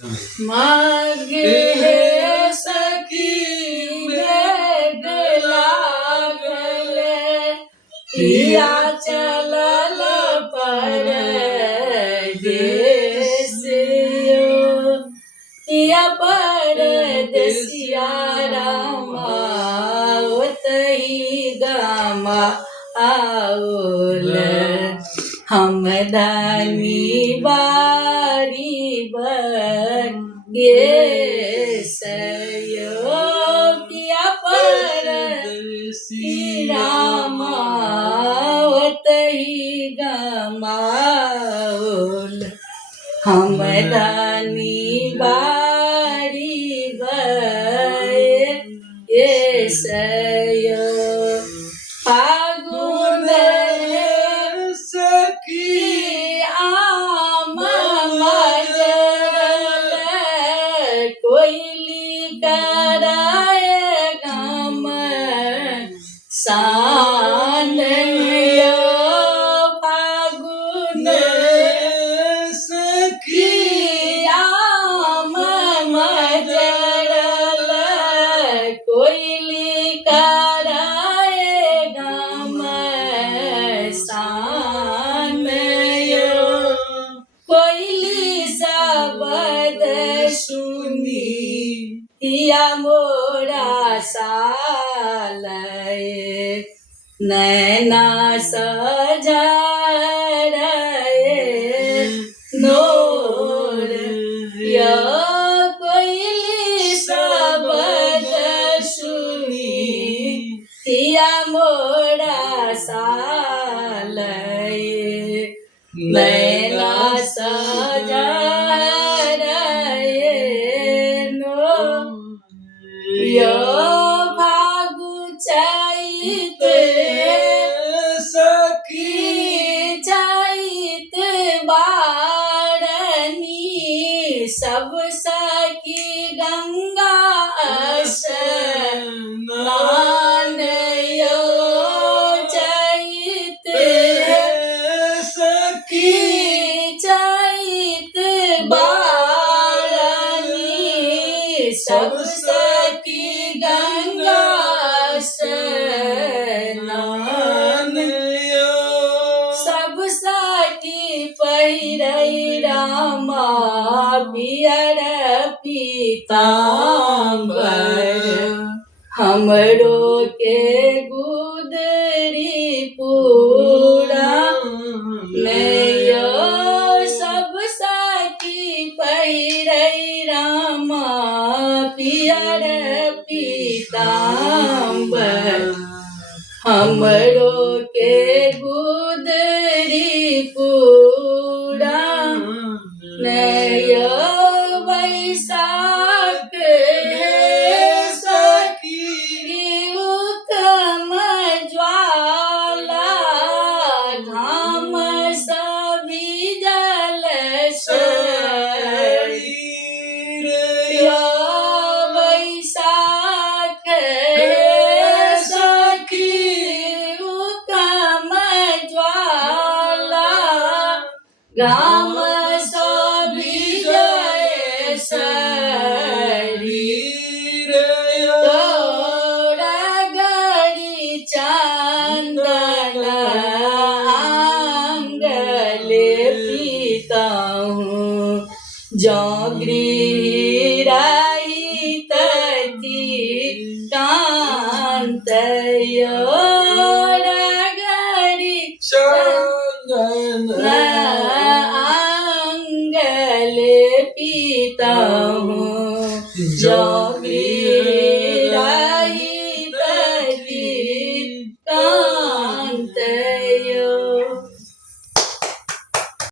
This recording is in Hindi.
मागे सखी मेघ लागल पिया चलल परदेसियो पिया परदेसिया रामा ओतहि गामा आओल हम दानी बारी बगे सयो पिया परदेसी रामा ओतहि गमाओल हम दानी बारी बगे सयो फागुन सखी आम मजल कोयली कराए गम सानयो फागुन सखी आम मजल कोयली कराए गम सानयो कोयली शब्द सुनी पिया मोरा सालय नैना सजरए नोर यो कोयली शब्द सुनी पिया मोरा सालय नैना सजरए नोर यो फागु चैत सखी चैत बारनी सब सखी गंगा स्नान यो चैत सखी चैत बारनी सब सखी गंगा स्नान यो सब सखी पहिरै रामा पियर पीताम्बर हमरो के गुदरी पूरा नयो सब सखी पहिरै रामा पियर पीताम्बर हमरो के गुदरी पूरा नयो बैसाख सखी उत्तम ज्वाला घाम सभी जल शरीर यो बैसाख सखी उत्तम ज्वाला घाम सभी जय शरीर तोरा गरी चंदन आंगले पीता हूँ जो गृही तती कांत यो गरी चंदन आंगले पीता हूँ जो